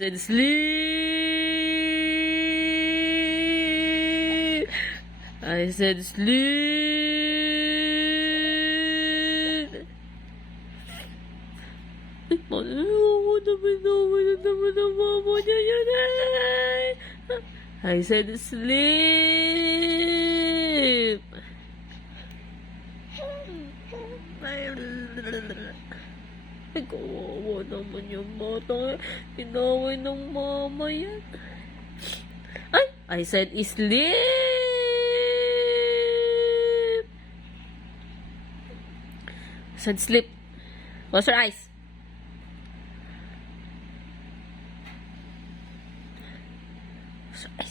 Then sleep. I said sleep. I said sleep. Ay, kawawa naman yung bata. Inaway ng mama yan. Ay, I said sleep. I said sleep. Close your eyes. Close your eyes.